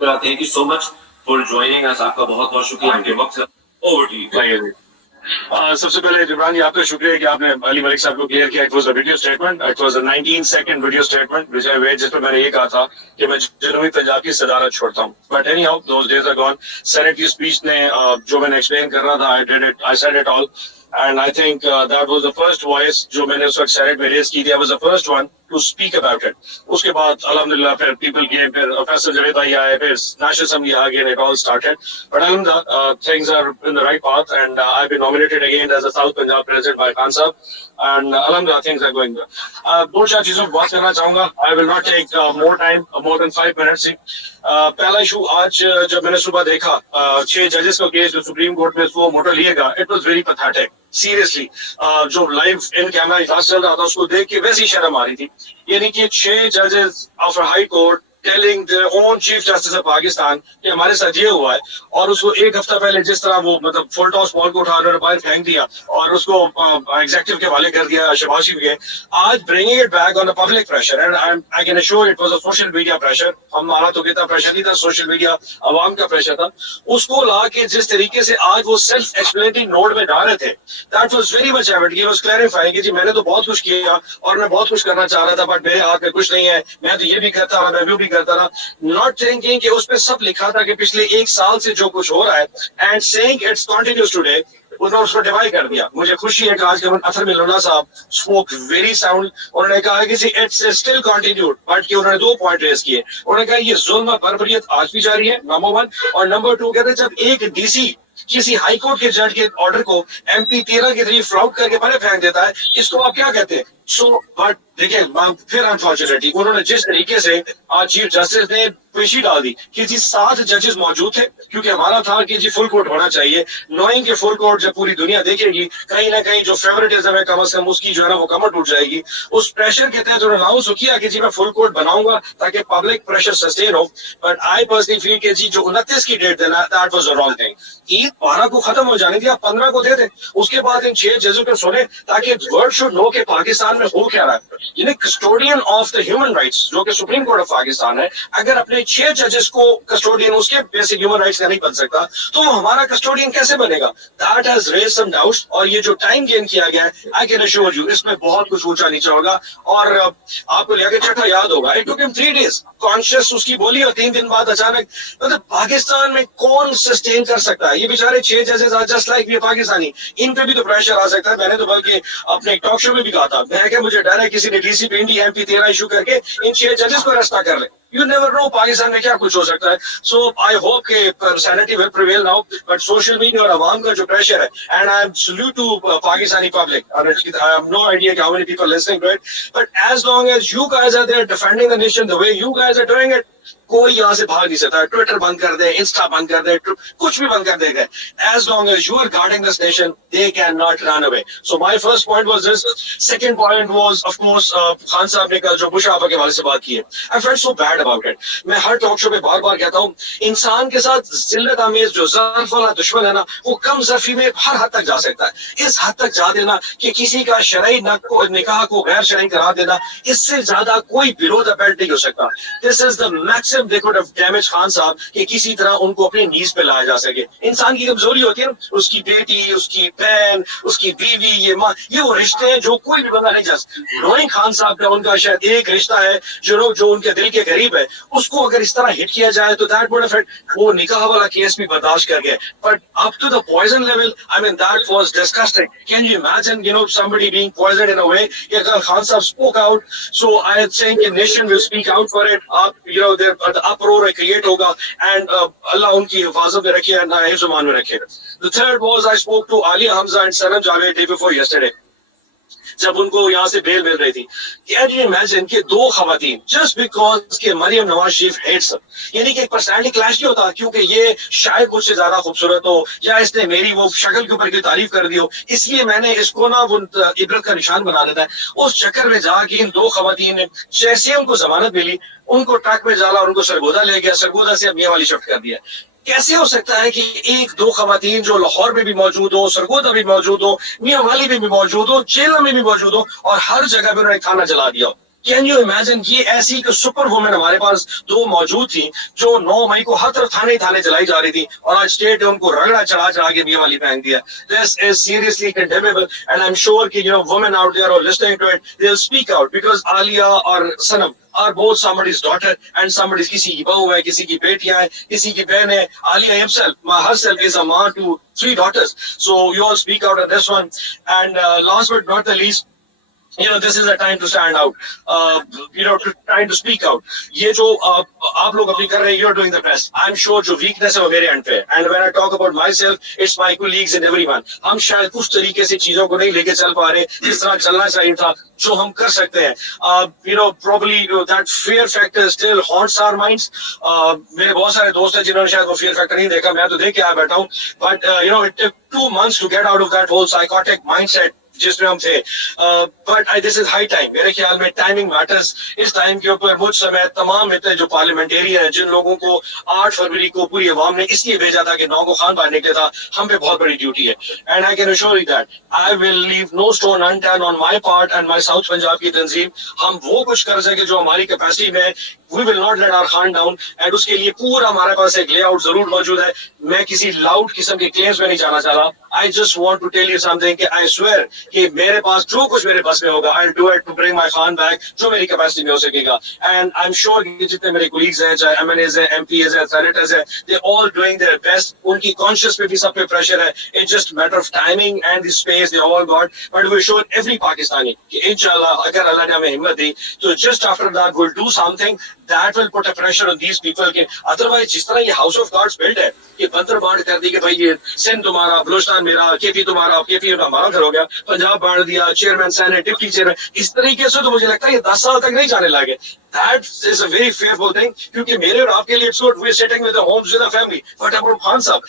Thank you so much for joining us. आपका बहुत बहुत शुक्रिया आपके वक्त। Over to you. सबसे पहले जिब्रान जी आपका शुक्रिया कि आपने अली मलिक साहब को क्लियर किया। It was a video statement, it was a 19 second video statement which I made, जिसमें मैंने ये कहा था कि मैं जनूबी पंजाब की सदारत छोड़ता हूं। But anyhow those days are gone. Senate की स्पीच ने जो मैंने एक्सप्लेन कर रहा था, I said it all and I think that was the first voice जो मैंने उस वक्त सेनेट में रेज की थी। I was the first one to speak about it. उसके बाद अल्हम्दुलिल्लाह फिर पीपल गेम, फिर फैसल जवेद भाई आए, फिर नेशनल असेंबली आ गई, इट ऑल स्टार्टेड। बट अल्हम्दुलिल्लाह things are in the right path and I've been nominated again as a South Punjab president by Khan Sahab and alhamdulillah things are going good. दो चार चीजों की बात करना चाहूंगा। I will not take more time, more than 5 minutes. पहला issue आज जब मैंने सुबह देखा 6 जजेस का केस जो सुप्रीम कोर्ट में वो मोटर लिएगा, it was very pathetic seriously. जो लाइव इन कैमरा इजलास चल रहा था उसको देख के वैसी शर्म आ रही थी। यानी कि 6 जजेस of high court telling the own chief justice of Pakistan कि हमारे साथ ये हुआ है, और उसको एक हफ्ता पहले जिस तरह वो मतलब फुल टॉस बॉल को उठा बाहर फेंक दिया और उसको एग्जीक्यूटिव के हवाले कर दिया शहबाज शरीफ के। आज bringing it back on the public pressure and I can assure it was a social media pressure. हमारा तो कितना प्रेशर नहीं था, सोशल मीडिया अवाम का प्रेशर था। उसको ला के जिस तरीके से आज वो सेल्फ एक्सप्लेनेटरी नोट में डाल रहे थे, that was very much evident. He was clarifying कि जी मैंने तो बहुत कुछ किया और मैं बहुत कुछ करना चाह रहा था, बट मेरे हाथ में कुछ नहीं है, मैं तो ये भी करता रहा, मैं वो भी करता रहा। नॉट थिंकिंग कि उसपे सब लिखा था कि पिछले 1 साल से जो कुछ हो रहा है, and saying it's continuous today. उन्होंने उसको डिवाइड कर दिया। मुझे खुशी है कि आज के अथर मिलोना साहब स्पोक वेरी साउंड। उन्होंने कहा कि इट्स स्टिल कंटिन्यूड, बट कि उन्होंने 2 पॉइंट रेज किए। उन्होंने कहा ये जुल्म बर्बरियत आज भी जारी है, नंबर 1, और नंबर 2 कहते हैं जब एक डीसी किसी हाई कोर्ट के जज के ऑर्डर को MP 13 के जरिए फ्लॉट करके परे फेंक देता है, इसको आप क्या कहते हैं? सो बट देखिए फिर अनफॉर्चुनेटली उन्होंने जिस तरीके से आज चीफ जस्टिस ने पेशी डाल दी कि जी 7 जजेस मौजूद थे, क्योंकि हमारा था कि जी फुल कोर्ट होना चाहिए, नोइंग के फुल कोर्ट जब पूरी दुनिया देखेगी कहीं ना कहीं जो फेवरेटिज्म है कम से कम उसकी जो है ना वो कमर टूट जाएगी। उस प्रेशर के तहत उन्होंने अनाउंस किया कि जी मैं फुल कोर्ट बनाऊंगा ताकि पब्लिक प्रेशर सस्टेन हो। बट आई पर्सनली फील कि जी जो 29 की डेट देना, that was the wrong thing. Eid 12 को खत्म हो जाने दिया, 15 को दे दे। उसके बाद इन 6 जजों को सुने ताकि वर्ल्ड शुड नो कि पाकिस्तान में हो क्या रहा है। यानी custodian of the human rights जो कि सुप्रीम कोर्ट ऑफ पाकिस्तान है, अगर अपने 6 जजेस को कस्टोडियन उसके बेसिक ह्यूमन राइट्स का नहीं बन सकता, तो वो हमारा कस्टोडियन कैसे बनेगा? That has raised some doubts. और ये जो टाइम गेन किया गया है, आई कैन अश्योर यू इसमें बहुत कुछ ऊंचा नीचा होगा। और आपको लियाकत चट्टा याद होगा, it took him 3 days conscious उसकी बोली, और 3 दिन बाद अचानक मतलब पाकिस्तान में कौन सस्टेन कर सकता है? ये बेचारे 6 जजेस आर जस्ट लाइक ये पाकिस्तानी, इन पे भी तो प्रेशर आ सकता है। मैंने तो बल्कि अपने एक टॉक शो में भी कहा था, मैं क्या मुझे डर है किसी ने डीसी पे इंडी MP 13 इशू करके इन 6 जजेस को अरेस्ट कर ले। You never know पाकिस्तान में क्या कुछ हो सकता है। So I hope कि sanity will prevail now, but social media और आवाम का जो प्रेशर है, and I salute to Pakistani public. I have no idea how many people listening to it, but as long as you guys are there defending the nation the way you guys are doing it, कोई यहाँ से भाग नहीं सकता। Twitter बंद कर दे, Insta बंद कर दे, कुछ भी बंद कर देगा। As long as you are guarding this nation, they cannot run away. So my first point was this. Second point was, of course, Khan साहब ने कल जो बुश आपा के हवाले से बात की है, I felt so bad about it. मैं हर टॉक शो में बार बार कहता हूँ, इंसान के साथ जिल्लत आमेज जो ज़र्फ वाला दुश्मन है ना, वो कम ज़र्फी में हर हद तक जा सकता है। इस हद तक जा देना कि किसी का शरई निकाह को गैर शरई करा देना, इससे ज्यादा कोई बिलो द बेल्ट नहीं हो सकता। This is the maximum they could have damaged Khan साहब कि किसी तरह उनको अपने नीज पे लाया जा सके। इंसान की कमजोरी होती है ना, उसकी बेटी, उसकी बहन, उसकी बीवी, ये माँ, ये वो रिश्ते हैं जो कोई भी बंदा नहीं जा सकता। नोइंग खान साहब का उनका शायद एक रिश्ता है जो उनके दिल के करीब है, उसको अगर इस तरह हिट किया जाए तो दैट वुड अफेक्ट। वो निकाह वाला केस भी बर्दाश्त कर गए, but up to the poison level, I mean that was disgusting. Can you imagine somebody being poisoned in a way? अगर खान साहब spoke out, so I am saying the nation will speak out for it. The uproar create होगा, and अल्लाह उनकी हिफाजत में रखे, ना हिफ्ज़-ओ-मान में रखे। The third was I spoke to Alia Hamza and Sanam Javed day before yesterday. जब उनको यहाँ से बेल मिल रही थी, कैन यू इमेजिन कि 2 खवातीन जस्ट बिकॉज के मरियम नवाज शरीफ हेट्स, यानी कि एक पर्सनैलिटी क्लैश नहीं होता क्योंकि ये शायद मुझसे ज्यादा खूबसूरत हो या इसने मेरी वो शक्ल के ऊपर की तारीफ कर दी हो, इसलिए मैंने इसको ना वो इबरत का निशान बना देता है। उस चक्कर में जाके इन 2 खवातीन ने जैसे उनको जमानत मिली, उनको ट्रक में डाला, उनको सरगोदा ले गया, सरगोदा से मियां वाली शिफ्ट कर दिया। कैसे हो सकता है कि 1-2 खवातीन जो लाहौर में भी मौजूद हो, सरगोदा भी मौजूद हो, मियां वाली में भी मौजूद हो, चेला में भी मौजूद हो, और हर जगह पे उन्होंने खाना जला दिया हो? कैन यू इमेजिन, ये ऐसी सुपर वुमेन हमारे पास 2 मौजूद थी जो 9 मई को हर तरफ थाने थाने जलाई जा रही थी, और आज स्टेट ने उनको रगड़ा चढ़ा चढ़ा के मियां वाली फेंक दिया. This is seriously condemnable, and I am sure कि women out there are listening to it, they will speak out, because Alia और Sanam are both somebody's daughter and somebody's, किसी की बहू है, किसी की बेटियां है, किसी की बहन है. Alia herself is a mom to 3 daughters. So you all speak out on this one. And last but not the least, this is a time to stand out, to trying to speak out. ये जो आप लोग अपनी कर रहे हैं, you're doing the best. I'm sure जो weakness है वो मेरे end पे है. And when I talk about myself, it's my colleagues and everyone. हम शायद कुछ तरीके से चीजों को नहीं लेके चल पा रहे जिस तरह चलना चाहिए था, जो हम कर सकते हैं. Probably that fear factor still haunts our minds. मेरे बहुत सारे दोस्त हैं जिन्होंने शायद वो fear factor नहीं देखा, मैं तो देख के आ बैठा हूँ. But it took 2 months to get out of that whole psychotic mindset जिसमें हम थे. But this is high time. मेरे ख्याल में टाइमिंग मैटर्स. इस टाइम के ऊपर मुझ समय तमाम इतने जो पार्लियामेंटेरियन हैं, जिन लोगों को 8 फरवरी को पूरी अवाम ने इसलिए भेजा था कि 9 को खान बांधने के था, हम पे बहुत बड़ी ड्यूटी है. And I can assure you that I will leave no stone unturned on my part and my south Punjab की तंजीम. हम वो कुछ कर सके जो हमारी कैपेसिटी में. We will not let our hand down, and उसके लिए पूरा हमारे पास एक लेआउट जरूर मौजूद है. मैं किसी लाउड किस्म के क्लेम्स में नहीं जाना चाह रहा. I just want to tell you something कि I swear कि मेरे पास जो कुछ मेरे बस में होगा, I'll do it to bring my Khan back, जो मेरी कैपेसिटी में हो सकेगा. And I'm sure कि जितने मेरे colleagues हैं, चाहे MNAs हैं, MPs हैं, senators हैं, they're all doing their best. उनकी conscience पे भी सब पे pressure है. It's just a matter of timing and the space they all got. But we show every Pakistani कि इंशाल्लाह अगर अल्लाह ने हमें हिम्मत दी, तो just after that we'll do something that will put a pressure on these people. के otherwise जिस तरह ये House of Cards built है, ये बंदर बांट कर दी कि भाई ये सिंध तुम्हारा, बलूचिस्तान मेरा, केपी तुम्हारा, केपी हमारा घर हो गया, पंजाब बांट दिया, चेयरमैन सेनेट, डिप्टी चेयरमैन. इस तरीके से तो मुझे लगता है ये 10 साल तक नहीं जाने लगे. That is a very fearful thing, क्योंकि मेरे और आपके लिए it's good, we're sitting with the homes with the family. But अब खान साहब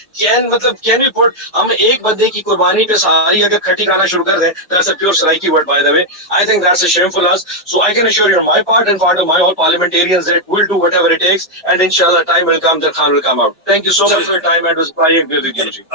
can we put, हम एक बंदे की कुर्बानी पे सारी अगर खट्टी खाना शुरू कर दें, that's a pure Saraiki word by the way. I think that's a shame for us. So I can assure you on my part and part of my all parliamentarians that we'll do whatever it takes, and inshallah time will come that Khan will come out. Thank you so much for your time, and it was a pleasure with you.